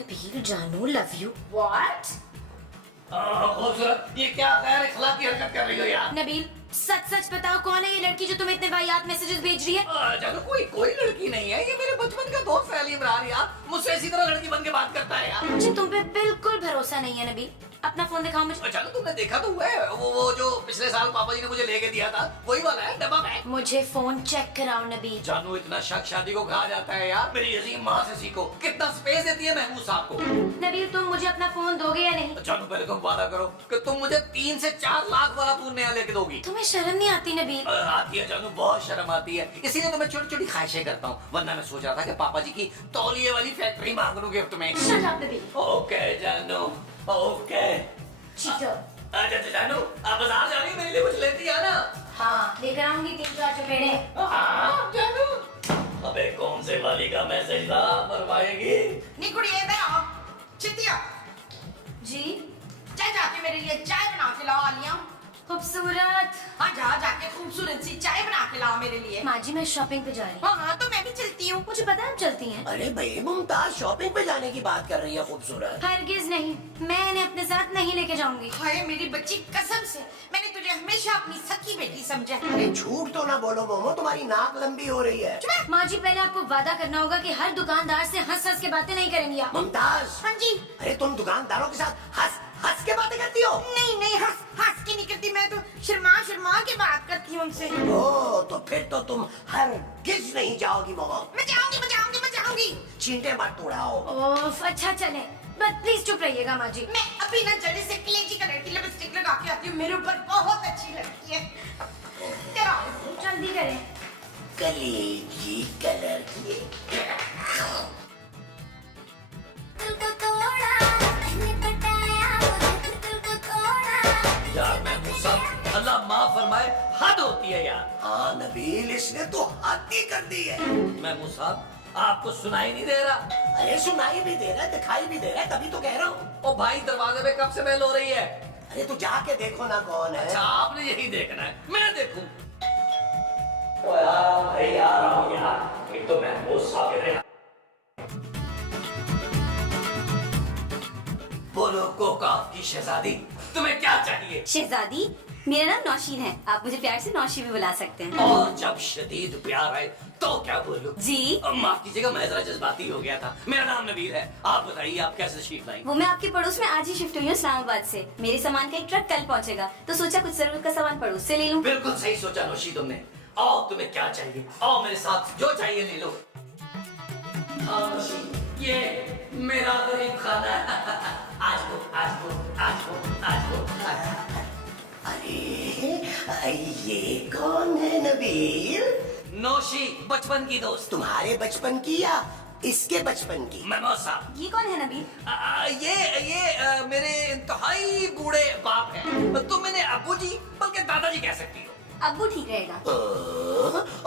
नबील जानू love you. What? खूबसूरत, ये क्या गैर अखलाकी हरकत कर रही हो यार? नबील सच सच बताओ कौन है ये लड़की जो तुम्हें इतने वाहियात मैसेजेस भेज रही है? जानो कोई लड़की नहीं है, ये मेरे बचपन का दोस्त है अली इमरान यार। मुझसे इसी तरह लड़की बन के बात करता है यार। मुझे तुम पे बिल्कुल भरोसा नहीं है नबील, अपना फोन दिखाओ मुझे। जानो तुमने देखा तो हुआ है, वो जो पिछले साल पापा जी ने मुझे लेके दिया था, वही वाला है डब्बा में। मुझे फोन चेक कराओ नबील। जानू इतना शक शादी को कहा जाता है यार। मेरी अजीम माँ से सीखो, कितना स्पेस देती है महमूद साहब को। नबील तुम मुझे अपना फोन दोगे या नहीं? जानू पहले तुम वादा करो कि तुम मुझे 3 से 4 लाख वाला फोन नया लेके दोगी। तुम्हें शर्म नहीं आती नबील? आती है जानू, बहुत शर्म आती है, इसीलिए तो मैं छोटी छोटी ख्वाहिशें करता हूँ। वरना मैं सोच रहा था कि पापा जी की तौलिए वाली फैक्ट्री मांग लूं गिफ्ट में। Shut up Nabeel. ओके जानू, ओके। चीटर। अच्छा जानू, आप बाजार जा रही हो, मेरे लिए कुछ लेती है ना? हाँ लेकर आऊंगी 3-4 चपेड़े। हाँ जानू। अबे कौन से वाली का मैसेज था, मरवाएगी? नी कुड़िए इधर आओ। चितिया, जी चाय जाके मेरे लिए चाय बना के लाओ। आलिया, खूबसूरत। हाँ जाके खूबसूरत सी चाय बना के लाओ मेरे लिए। माँ जी मैं शॉपिंग पे जा रही हूँ। हाँ तो मैं भी चलती हूँ। मुझे पता है आप चलती हैं। अरे भाई मुमताज शॉपिंग पे जाने की बात कर रही है खूबसूरत। हरगिज नहीं, मैं इन्हें अपने साथ नहीं लेके जाऊंगी। हाय मेरी बच्ची, कसम से मैंने तुझे हमेशा अपनी सकी बेटी समझा। अरे झूठ तो ना बोलो मोमो, तुम्हारी नाक लंबी हो रही है। माँ जी पहले आपको वादा करना होगा कि हर दुकानदार से हंस हंस के बातें नहीं करेंगी आप। मुमताज, हाँ जी। अरे तुम दुकानदारों के साथ हंस हंस के बातें करती हो? नहीं हंस के नहीं करती, मैं तो शर्मा के बात करती हूँ उनसे। ओ तो फिर तो तुम हरगिज नहीं जाओगी मोमो। मैं जाऊंगी। चींटे मत तोड़ाओ। ओफ अच्छा चले, बस प्लीज चुप रहिएगा माँ जी। मैं अभी ना जल्दी से कलेजी कलर की लिपस्टिक लगा के आती हूँ, मेरे ऊपर बहुत अच्छी लगती है। तेरा जल्दी करें। कलेजी कलर की। यार महमूद साहब, अल्लाह माफ फरमाए, हद होती है यार। हाँ नबील, इसने तो हद ही कर दी है। महमूद साहब, आपको सुनाई नहीं दे रहा? अरे सुनाई भी दे रहा है, दिखाई भी दे रहा है, तभी तो कह रहा हूँ। ओ भाई, दरवाजे पे कब से बेल हो रही है? अरे तू जाके देखो ना कौन है। अच्छा आपने यही देखना है, मैं देखूं? ओ यार भाई आ रहा हूँ यार, एक तो महमूद साहब कह रहे हैं। बोलो कोकाफ की शहजादी, तुम्हें क्या चाहिए? शहजादी, मेरा नाम नौशीन है, आप मुझे प्यार से नौशी भी बुला सकते हैं। और जब शदीद प्यार है तो क्या बोलूं? जी माफ कीजिएगा, मैं जरा जज्बाती हो गया था। मेरा नाम नबील है। आप बताइए, आप कैसे तशरीफ लाई? वो मैं आपके पड़ोस में आज ही शिफ्ट हुई हूँ इस्लामाबाद से। मेरे सामान का एक ट्रक कल पहुँचेगा, तो सोचा कुछ जरूरत का सामान पड़ोस से ले लूँ। बिल्कुल सही सोचा नौशी तुमने। आओ, तुम्हें क्या चाहिए? आओ मेरे साथ, जो चाहिए ले लो। हाँ नौशी, ये मेरा गरीब खाना है। आज लो। अरे ये कौन है नबील? नौशी बचपन की दोस्त। तुम्हारे बचपन की या इसके बचपन की? महमूद साहब, ये कौन है नबील? ये मेरे इंतहाई बूढ़े बाप हैं। तुम मैंने अब्बू जी बल्कि दादाजी कह सकती हो। अब्बू ठीक रहेगा।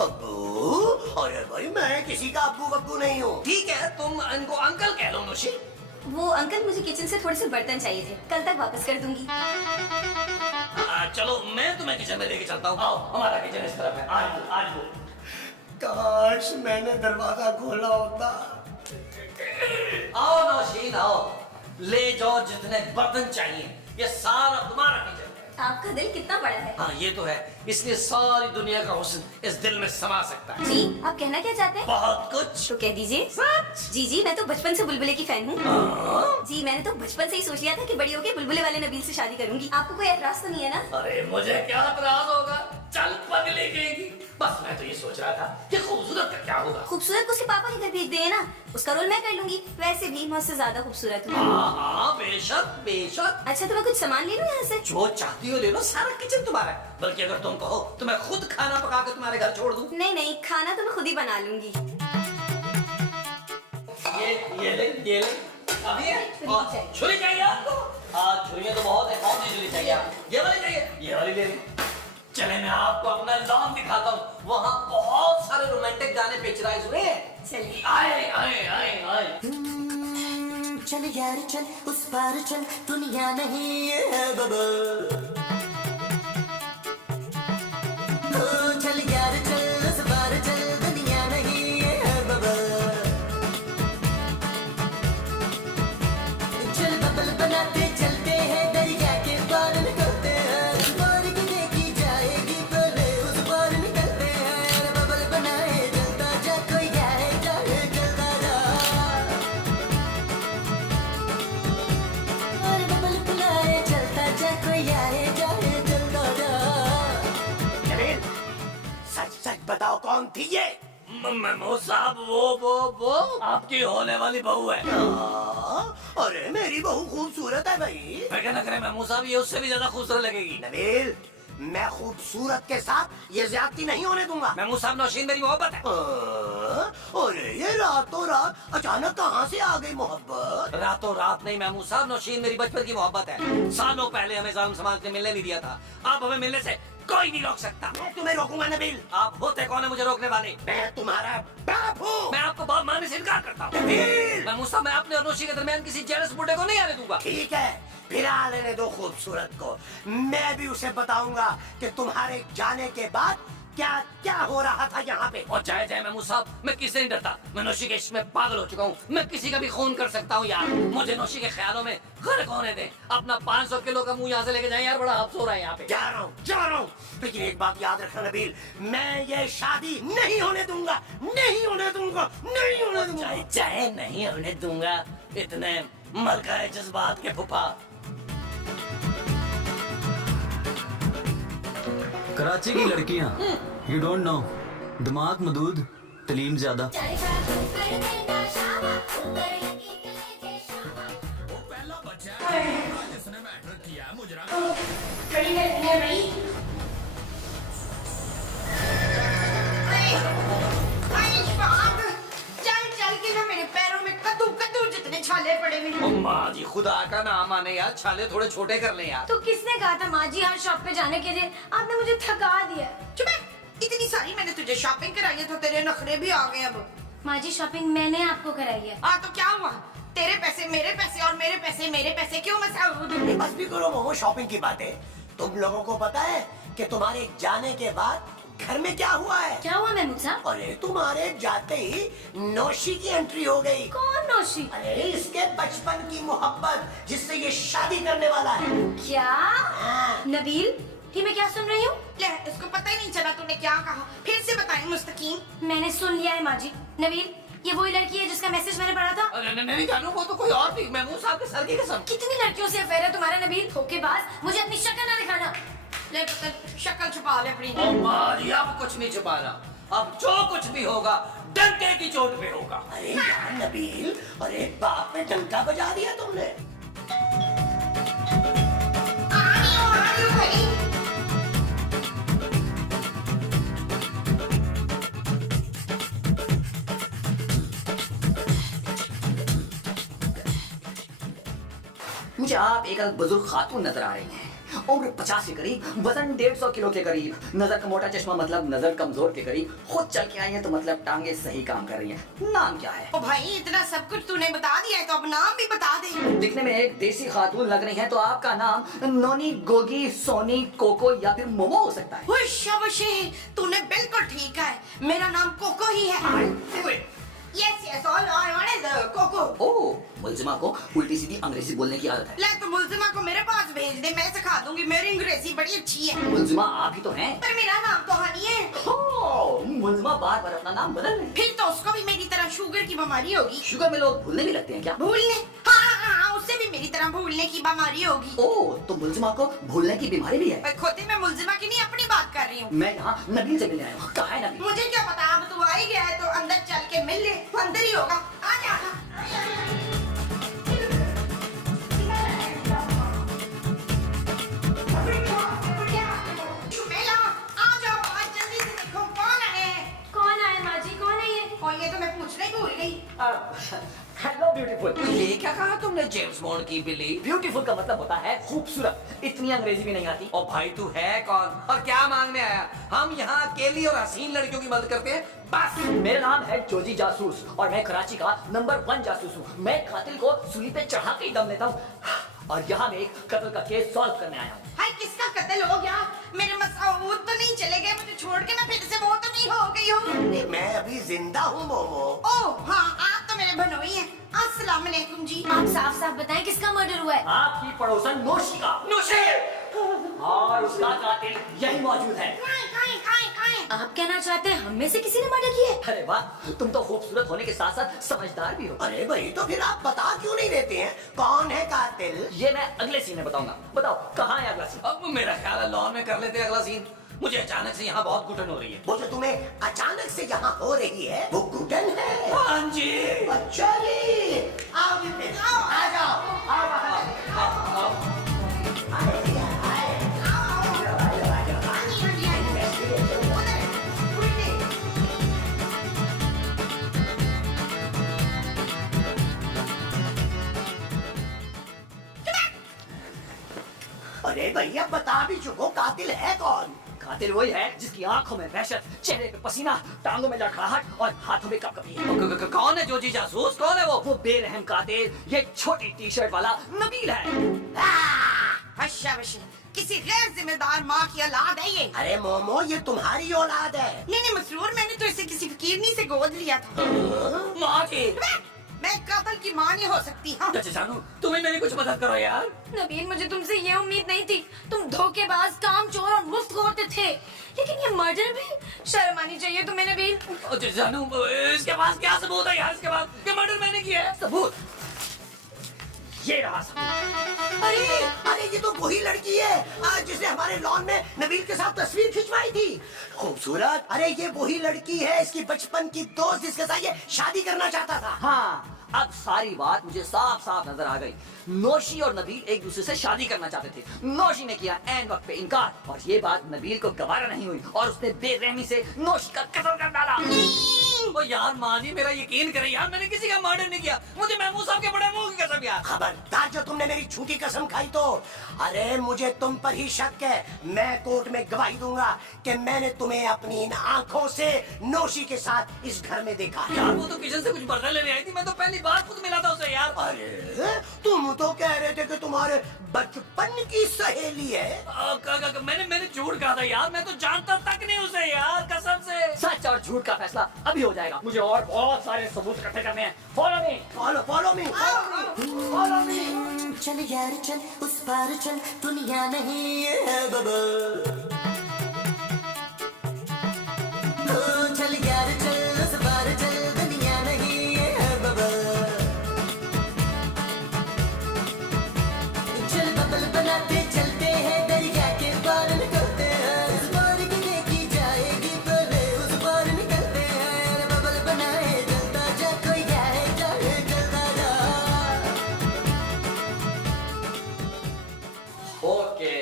अब्बू? अरे भाई मैं किसी का अब्बू बब्बू नहीं हूँ। ठीक है, तुम इनको अंकल कह लो नौशी। वो अंकल, मुझे किचन से थोड़े से बर्तन चाहिए थे, कल तक वापस कर दूंगी। चलो मैं तुम्हें किचन में लेके चलता हूँ। आओ, हमारा किचन इस तरफ है। आज लो। काश मैंने दरवाजा खोला होता। आओ नौशीन, आओ, ले जाओ जितने बर्तन चाहिए, ये सारा तुम्हारा किचन है। आपका दिल कितना बड़ा है। हाँ ये तो है, इसलिए सारी दुनिया का हुस्न इस दिल में समा सकता है। जी आप कहना क्या चाहते हैं? बहुत कुछ। तो कह दीजिए। सच? जी मैं तो बचपन से बुलबुले की फैन हूँ। जी मैंने तो बचपन से ही सोच लिया था कि बड़ी होके बुलबुले वाले नबील से शादी करूंगी। आपको कोई एतराज तो नहीं है ना? अरे मुझे क्या एतराज होगा, चल पगली कहेगी। बस मैं तो ये सोच रहा था कि खूबसूरत का क्या होगा। खूबसूरत को उसके पापा के घर भेज दें ना, उसका रोल मैं कर लूंगी। वैसे भी मैं उससे ज्यादा खूबसूरत हूँ। हाँ बेशक। अच्छा तो मैं कुछ सामान ले लूँ यहाँ से? जो चाहती हो ले लो, सारा किचन तुम्हारा है। बल्कि अगर तुम कहो तो मैं खुद खाना पका के तुम्हारे घर छोड़ दूं। नहीं, खाना तो मैं खुद ही बना लूंगी। ये ले। अभी है? छुरी चाहिए। छुरी चाहिए आपको? हाँ छुरियाँ तो बहुत है, कौन सी छुरी चाहिए आपको? ये वाली चाहिए? ये वाली ले लो। चले मैं आपको अपना लॉन दिखाता हूँ, वहाँ बहुत सारे रोमांटिक गाने पिक्चराइज हुए हैं। चलिए। आए। चल यार चल, उस पार चल, दुनिया नहीं है बबल। चल यार चल, उस पार चल, दुनिया नहीं है बबल। कौन थी ये? महमूद साहब वो आपकी होने वाली बहू है। अरे मेरी बहू खूबसूरत है भाई। फिक्र न करें महमूद साहब, ये उससे भी ज्यादा खूबसूरत लगेगी। नबील, मैं खूबसूरत के साथ ये ज्यादती नहीं होने दूंगा। महमूद साहब, नौशीन मेरी मोहब्बत है। अरे ये रातों रात अचानक कहाँ से आ गई मोहब्बत? रातों रात नहीं महमूद साहब, नौशीन मेरी बचपन की मोहब्बत है। सालों पहले हमें जालिम समाज ने मिलने नहीं दिया था, अब हमें मिलने से कोई नहीं रोक सकता। मैं तुम्हें रोकूंगा नबील। आप होते कौन है मुझे रोकने वाले? मैं तुम्हारा बाप हूँ। मैं आपको बाप मानने से इनकार करता हूँ। नबील, महमूद साहब, मैं अपने और नौशी के दरमियान किसी जेलस बुड्ढे को नहीं आने दूंगा। ठीक है, फिर आ लेने दो खूबसूरत को। मैं भी उसे बताऊंगा कि तुम्हारे जाने के बाद क्या क्या हो रहा था यहाँ पे। और जय जय महमूद साहब, मैं किससे नहीं डरता। मैं नौशी के इश्क में पागल हो चुका हूँ। मैं किसी का भी खून कर सकता हूँ यार। मुझे नौशी के ख्यालों में गर्क होने दे। अपना 500 किलो का मुंह यहाँ से लेके जाए यार, बड़ा हादसा हो रहा है यहाँ पे। जा रहा हूँ। लेकिन एक बात याद रखना नबील, मैं ये शादी नहीं होने दूंगा। चाहे चाहे नहीं होने दूंगा। इतने मलका जज्बात के फुफा। कराची की लड़कियां, यू डोंट नो, दिमाग मदूद, तलीम ज्यादा। बड़ी गर्मी है भाई। चल के ना मेरे पैरों में कद्दू जितने छाले पड़े हुए। माँ जी, खुदा का नाम आने यार, छाले थोड़े छोटे कर ले यार। तो किसने कहा था माँ जी हर शॉप पे जाने के लिए? आपने मुझे थका दिया। चुप है, इतनी सारी मैंने तुझे शॉपिंग कराई है तो तेरे नखरे भी आ गए अब। माँ जी, शॉपिंग मैंने आपको कराई है। हाँ तो क्या हुआ? तेरे पैसे मेरे पैसे और मेरे पैसे क्यों मसा? बस भी करो मोमो शॉपिंग की बातें। तुम लोगों को पता है कि तुम्हारे जाने के बाद घर में क्या हुआ है? क्या हुआ महमूद साहब? अरे तुम्हारे जाते ही नौशी की एंट्री हो गई। कौन नौशी? अरे इसके बचपन की मोहब्बत जिससे ये शादी करने वाला है। क्या? नबील, ये मैं क्या सुन रही हूँ? ले, इसको पता ही नहीं चला तूने क्या कहा। फिर से बताएं मुस्तकीम। मैंने सुन लिया है माँ जी। नबील, ये वही लड़की है जिसका मैसेज मैंने पढ़ा था? अरे नहीं जानू, वो तो कोई और थी। महमूद साहब के सर की कसम। कितनी लड़कियों से अफेयर है तुम्हारा नबील? धोखेबाज, मुझे अपनी शक्ल ना दिखाना। ले पुत्र, शक्ल छुपा ले अपनी। ओ माँ जी, अब कुछ नहीं छुपाना। अब जो कुछ भी होगा डंके की चोट पे होगा। अरे यार नबील, अरे बाप पे डंका बजा दिया तुमने। आ रही हूँ भाई। मुझे आप एक बुजुर्ग खातून नजर आ रही हैं, उम्र 50 के करीब, वजन 150 किलो के करीब, नजर का मोटा चश्मा मतलब नजर कमजोर के करीब, खुद चल के आई हैं तो मतलब टांगे सही काम कर रही हैं। नाम क्या है? ओ भाई, इतना सब कुछ तूने बता दिया है तो अब नाम भी बता दे। दिखने में एक देसी खातून लग रही हैं तो आपका नाम नोनी, गोगी, सोनी, कोको या फिर मोमो हो सकता है। ओए शाबाश, तूने बिल्कुल ठीक है। मेरा नाम कोको ही है। Yes all I want is Coco. Oh, मुल्जिमा को उल्टी सीधी अंग्रेजी बोलने की आदत है। ले तो मुल्जिमा को मेरे पास भेज दे, मैं सिखा दूंगी। मेरी अंग्रेजी बड़ी अच्छी है। मुल्जिमा आप ही तो हैं। पर मेरा नाम तो हनी है। ओह, मुल्जिमा बार बार अपना नाम बदल रही है। फिर तो उसको भी मेरी तरह शुगर की बीमारी होगी। शुगर में लोग भूलने भी लगते हैं क्या? भूलने? हाँ, उससे भी मेरी तरह भूलने की बीमारी होगी। ओह, तो मुल्जिमा को भूलने की बीमारी भी है। पर खोते मैं मुल्जिमा की नहीं अपनी बात कर रही हूँ। मैं यहाँ नबील से मिलने आया हूँ। कहाँ है नबील? मुझे क्या पता, अब तू आ ही गया है तो अंदर चल के मिल ले। अंदर ही होगा। आ जा। शुमेला, आ जाओ, आज जल्दी से देखो कौन आए। कौन आए माँ जी? कौन है ये? और ये तो मैं पूछना ही भूल गई। Hello beautiful. ये क्या कहा तुमने जेम्स बॉन्ड की बिली? ब्यूटीफुल का मतलब होता है खूबसूरत। इतनी अंग्रेजी भी नहीं आती। ओ भाई, तू है कौन और क्या मांगने आया? हम यहाँ अकेली और हसीन लड़कियों की मदद करते हैं बस। मेरा नाम है जोजी जासूस और मैं कराची का नंबर 1 जासूस हूँ। मैं कातिल को सूली पे चढ़ा के ही दम लेता हूँ और यहाँ मैं एक कत्ल का केस सॉल्व करने आया हूँ। हाय, किसका कत्ल हो गया? मेरे मसऊद तो नहीं चले गए मुझे छोड़ के? मैं फिर से वो तो नहीं हो गई हूँ? मैं अभी जिंदा हूँ मोमो। ओह हाँ, आप तो मेरे भनोई हैं। अस्सलाम वालेकुम जी। आप साफ साफ बताएं किसका मर्डर हुआ है? आपकी पड़ोसन नोशी का। और उसका कातिल यही मौजूद है। आप कहना चाहते हैं हम में से किसी ने मर्डर किया है? अरे वाह, तुम तो खूबसूरत होने के साथ साथ समझदार भी हो। अरे भाई, तो फिर आप बता क्यों नहीं देते हैं कौन है कातिल? ये मैं अगले सीन में बताऊंगा। बताओ कहाँ है अगला सीन? अब मेरा ख्याल है लॉन में कर लेते हैं अगला सीन। मुझे अचानक से यहाँ बहुत घुटन हो रही है। वो जो तुम्हें अचानक से यहाँ हो रही है वो घुटन है। हाँ जी। अच्छा जी, आओ जी फिर, आ जाओ, आओ, अरे भैया बता भी चुको कातिल है कौन? कातिल वही है जिसकी आंखों में वहशत, चेहरे पे पसीना, टांगों में लड़खड़ाहट और हाथों में कपकपी है। कौन है जोजी जासूस? कौन है वो बेरहम कातिल ये छोटी टी शर्ट वाला नबील है। अच्छा बशी, किसी गैर जिम्मेदार माँ की औलाद है ये। अरे मोमो ये तुम्हारी औलाद है। नहीं मसरूर, मैंने तो इसे किसी फकीरनी से गोद लिया था। माँ जी। मैं कातिल की माँ नहीं हो सकती। हाँ चाचा जानू, तुम्हें मेरी कुछ मदद करो यार। नबील, मुझे तुमसे ये उम्मीद नहीं थी। तुम धोखेबाज, कामचोर और मुफ्तखोर थे, लेकिन ये मर्डर भी। शर्म आनी चाहिए तुम्हें नबील। चाचा जानू, इसके पास क्या सबूत है यार? इसके पास कि मर्डर मैंने किया है? सबूत ये रहा सबूत। अरे अरे ये तो वही लड़की है जिसने हमारे लॉन में नबील के साथ तस्वीर खिंचवाई थी। खूबसूरत। अरे ये वही लड़की है, इसकी बचपन की दोस्त जिसके साथ ये शादी करना चाहता था। हाँ, अब सारी बात मुझे साफ साफ नजर आ गई। नौशी और नबील एक दूसरे से शादी करना चाहते थे। नौशी ने किया ऐन वक्त पे इनकार और ये बात नबील को गवारा नहीं हुई और उसने बेरहमी से नौशी का कत्ल कर डाला। ओ यार मानी, मेरा यकीन करे यार, मैंने किसी का मर्डर नहीं किया। मुझे महमूद साहब के बड़े मुंह की कसम यार। खबरदार जो तुमने मेरी झूठी कसम खाई तो। अरे मुझे तुम पर ही शक है। मैं कोर्ट में गवाही दूंगा कि मैंने तुम्हें अपनी इन आंखों से नौशी के साथ इस घर में देखा। यार वो तो किचन से कुछ बर्तन लेने आई थी, मैं तो पहली बार खुद मिला था उसे यार। अरे तुम तो कह रहे थे कि तुम्हारे बचपन की सहेली है। मैंने झूठ कहा था यार, मैं तो जानता तक नहीं उसे यार, कसम से। सच और झूठ का फैसला अभी हो जाएगा। मुझे और बहुत सारे सबूत इकट्ठे करने हैं। Follow me. Follow me, follow me. चल यार चल उस पार चल, दुनिया नहीं है बबल। ओ चल यार चल उस पार चल, दुनिया नहीं है बबल। चल बबल बनाते चलते हैं, दरिया के पार निकलते हैं। उस पार की देखी जाएगी पहले उस पार निकलते हैं। बबल बनाए चलता जा, कोई जाए जाए चलता जा। ओके,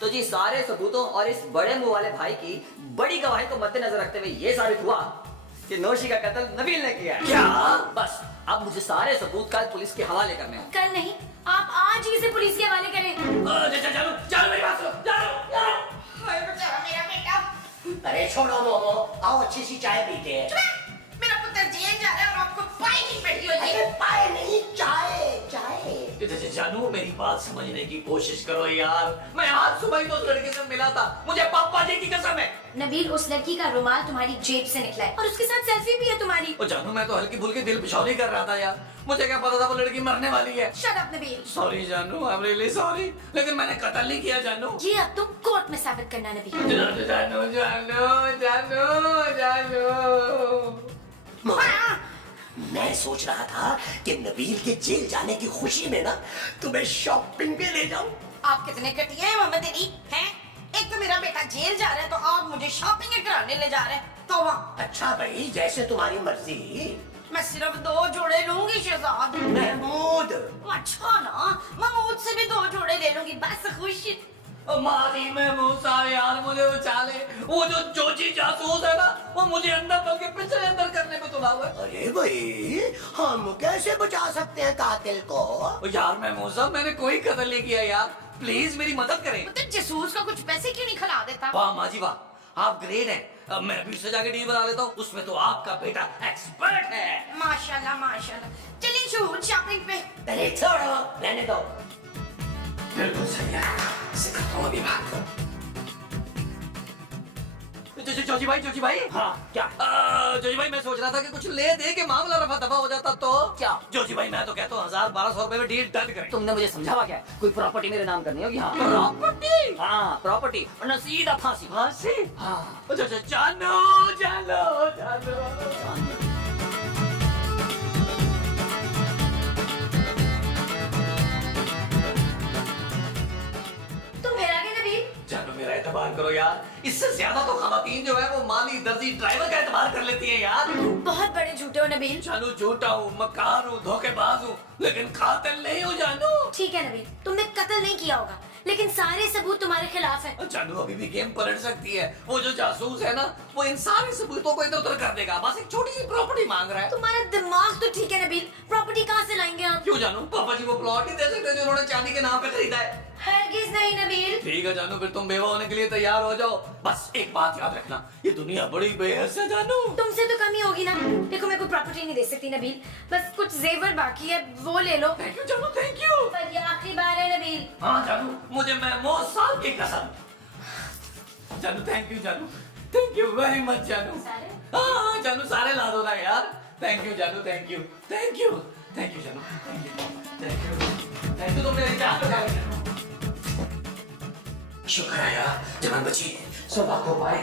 तो जी सारे सबूतों और इस बड़े मुंह वाले भाई की बड़ी गवाही को मद्देनजर रखते हुए ये साबित हुआ कि नौशी का कत्ल नबील ने किया है। क्या? बस अब मुझे सारे सबूत कल पुलिस के हवाले करने हैं। कल नहीं, आप आज ही इसे पुलिस के हवाले करें। चलो मेरी बात सुनो, चलो। हाय बेचारा मेरा बेटा। अरे छोड़ो मोमो, आओ अच्छी सी चाय पीते हैं। मेरा पुत्र जेल जा रहा है और आपको पाई नहीं पड़ी हुई है। अरे पाए नहीं, चाय चाय। जानू मेरी बात समझने की कोशिश करो यार। मैं आज सुबह ही तो उस लड़के से मिला था, मुझे पापा जी की कसम है। नबील, उस लड़की का रुमाल तुम्हारी जेब से निकला है और उसके साथ सेल्फी भी है तुम्हारी। ओ जानू, मैं तो हल्की फुल्की दिल पिछौली कर रहा था यार, मुझे क्या पता था वो लड़की मरने वाली है। Shut up Nabeel. सॉरी जानू, आई एम रियली सॉरी, लेकिन मैंने कत्ल नहीं किया जानू। ये अब तुम कोर्ट में साबित करना नबील। जानू जानू जानू जानू जानू। मैं सोच रहा था कि नबील के जेल जाने की खुशी में ना तुम्हें शॉपिंग पे ले जाऊं। आप कितने कटिए हैं मोहम्मद अली हैं? एक तो मेरा बेटा जेल जा रहा है तो आप मुझे शॉपिंग कराने ले जा रहे हैं। तो वहाँ अच्छा भाई, जैसे तुम्हारी मर्जी। मैं सिर्फ 2 जोड़े लूंगी शहजाद। महमूद। अच्छा ना, महमूद से भी 2 जोड़े ले लूंगी, बस खुश। मारी महमूद साहब यार, मुझे बचा ले। वो जो जोजी जासूस है ना, वो मुझे अंदर बल्कि पिछले अंदर करने पे तुला हुआ है। अरे भाई, हम कैसे बचा सकते हैं कातिल को? यार महमूद साहब, मैंने कोई कत्ल नहीं किया यार, प्लीज मेरी मदद करें। तो जासूस का कुछ पैसे क्यों नहीं खिला देता? वाह माँ जी वाह, आप ग्रेट हैं। अब मैं भी उससे जाके डील बना लेता हूँ, उसमें तो आपका बेटा एक्सपर्ट है। माशाल्लाह माशाल्लाह। चलिए शहूर शॉपिंग पे। अरे छोड़ो, रहने दो। बिल्कुल सही है, सिखाता हूँ अभी बात। जोजी भाई। हाँ क्या? जोजी भाई, मैं सोच रहा था कि कुछ ले दे के मामला रफा दफा हो जाता तो। क्या? जोजी भाई, मैं तो कहता हूँ 1000-1200 रुपए में डील डन करें। तुमने मुझे समझावा क्या? कोई प्रॉपर्टी मेरे नाम करनी होगी। हाँ प्रॉपर्टी? हाँ प्रॉपर्टी, वरना सीधा फांसी। फांसी? हाँ जानो। तुम मेरा क्या नबील? जानो, मेरा एतबार एतबार करो यार, इससे ज्यादा तो खवातीन जो है वो माली, दर्जी, ड्राइवर का एतबार कर लेती है यार। बहुत बड़े झूठे हो नबील। जानू झूठा हूँ, मक्कार हूँ, धोखेबाज हूँ, लेकिन कातिल नहीं हूँ जानू। ठीक है नबील, तुमने कत्ल नहीं किया होगा, लेकिन सारे सबूत तुम्हारे खिलाफ है। जानू अभी भी गेम पलट सकती है। वो जो जासूस है ना, वो इन सारे सबूतों को इधर उधर कर देगा। बस एक छोटी सी प्रॉपर्टी मांग रहा है। तुम्हारा दिमाग तो ठीक है नबील, प्रॉपर्टी कहाँ से लाएंगे हम? क्यों जानू, पापा जी वो प्लॉट ही दे सकते जो उन्होंने चांदी के नाम पे खरीदा है। हरगिज नहीं नबील। ठीक है जानू, फिर तुम बेवा होने के लिए तैयार हो जाओ। बस एक बात याद रखना, ये दुनिया बड़ी बेहस है जानू। तुमसे तो कमी होगी ना। देखो मैं कोई प्रॉपर्टी नहीं दे सकती नबील, बस कुछ जेवर बाकी है वो ले लो। थैंक यू जानू, थैंक यू। पर ये आखिरी बार है नबील। हाँ जानू, मुझे महमूद साहब की कसम। जानू थैंक यू जानू, थैंक यू वेरी मच जानू। सारे? हाँ जानू, सारे ला दो ना यार। थैंक यू जानू, thank you, thank you, thank you जानू, thank you, thank you, thank you. तुम मेरी जान बचा ली जानू। शुक्र है यार, जान बची, सब आपको पाए।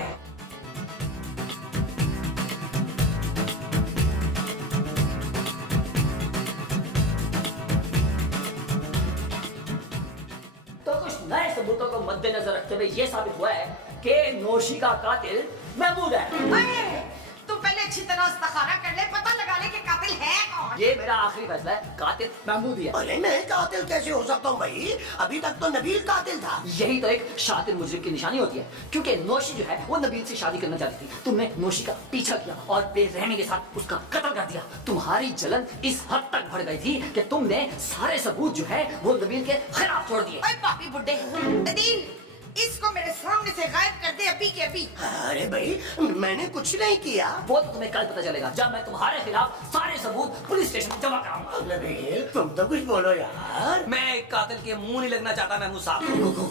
तो कुछ नए सबूतों को मद्देनजर रखते हुए ये साबित हुआ है कि नौशी का कातिल महमूद है। अरे, तू पहले अच्छी तरह इस्तिखारा कर ले, पता लगा ले कि कातिल है कौन। ये मेरा आखिरी फैसला है, कातिल महमूद ही है। अरे मैं कातिल कैसे हो सकता हूँ भाई? अभी तक तो नबील कातिल था। यही तो एक शातिर मुजरिम की निशानी होती है, क्योंकि नौशी जो है वो नबील से शादी करना चाहती थी। तुमने नौशी का पीछा किया और बेरहमी के साथ उसका कत्ल कर दिया। तुम्हारी जलन इस हद तक बढ़ गई थी कि तुमने सारे सबूत जो है वो नबील के खिलाफ छोड़ दिए। ओए पापी बुड्ढे, अदील, इसको मेरे सामने से गायब कर दे अभी के अभी। अरे भाई मैंने कुछ नहीं किया। वो तो तुम्हें कल पता चलेगा, जब मैं तुम्हारे खिलाफ सारे सबूत पुलिस स्टेशन में जमा कराऊंगा। नबील तुम तो कुछ बोलो यार। मैं एक कातिल के मुंह नहीं लगना चाहता महमूद साहब।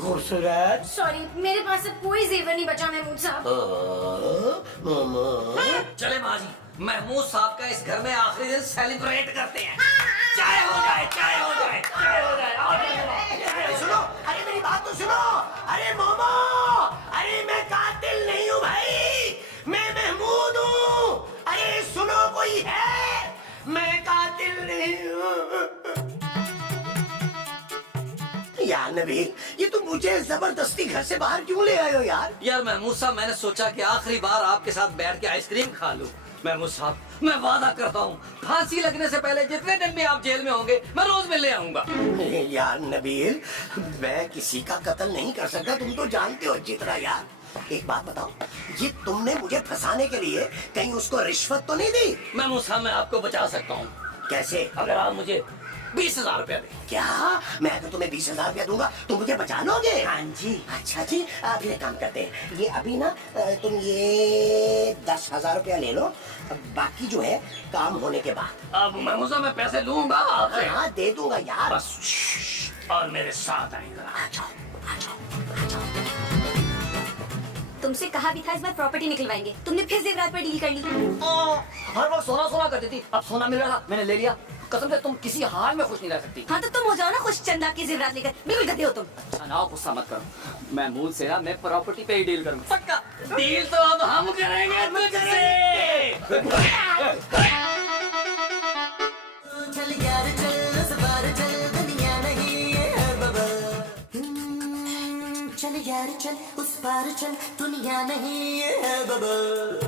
खूबसूरत सॉरी, मेरे पास अब कोई जेवर नहीं बचा महमूद साहब। मामा चले माँ जी, महमूद साहब का इस घर में आखिरी दिन सेलिब्रेट करते हैं। चाय हो जाए, चाय हो जाए, चाय हो जाए। अरे सुनो, अरे मेरी बात तो सुनो। अरे मोमो, अरे मैं कातिल नहीं हूँ भाई, मैं महमूद हूँ। अरे सुनो, कोई है? मैं कातिल नहीं हूँ। यार नबील, ये तो मुझे जबरदस्ती घर से बाहर क्यों ले आए हो यार? यार महमूद साहब, मैंने सोचा कि आखिरी बार आपके साथ बैठ के आइसक्रीम खा लूं। महमूद साहब, मैं वादा करता हूँ, फांसी लगने से पहले जितने दिन भी आप जेल में होंगे, मैं रोज मिलने आऊंगा। यार नबील, मैं किसी का कत्ल नहीं कर सकता, तुम तो जानते हो अच्छी तरह यार। एक बात बताओ, ये तुमने मुझे फंसाने के लिए कहीं उसको रिश्वत तो नहीं दी? महमूद साहब, मैं आपको बचा सकता हूँ। कैसे? अगर आप मुझे 20,000 रुपया दें। क्या? मैं अगर तुम्हें 20,000 रुपया दूंगा तुम मुझे बचा लोगे? हाँ जी। अच्छा जी, फिर एक काम करते हैं, ये अभी ना तुम ये 10,000 रुपया ले लो, बाकी जो है काम होने के बाद। अब महमूद साहब, मैं पैसे लूंगा आपसे। हाँ दे दूंगा यार। बस और मेरे साथ आएगा। आ जाओ, आ जाओ, आ जाओ। तुमसे कहा भी था इस बार प्रॉपर्टी निकलवाएंगे, तुमने फिर जेवरात पर डील कर ली। हर वक्त सोना सोना करती थी, अब सोना मिल रहा था, मैंने ले लिया। कसम से तुम किसी हाल में खुश नहीं रह सकती। हाँ तो तुम हो जाओ ना खुश, चंदा के जेवरात लेकर। बिल्कुल गधे हो तुम। अच्छा ना, गुस्सा मत करो। महमूद से ना मैं प्रॉपर्टी पे ही डील करूंगा। पक्का डील तो अब हम करेंगे तुझसे। चल यार चल, उस बार चल, दुनिया नहीं है बबल। चल यार चल, उस पार चल, दुनिया नहीं है बबल।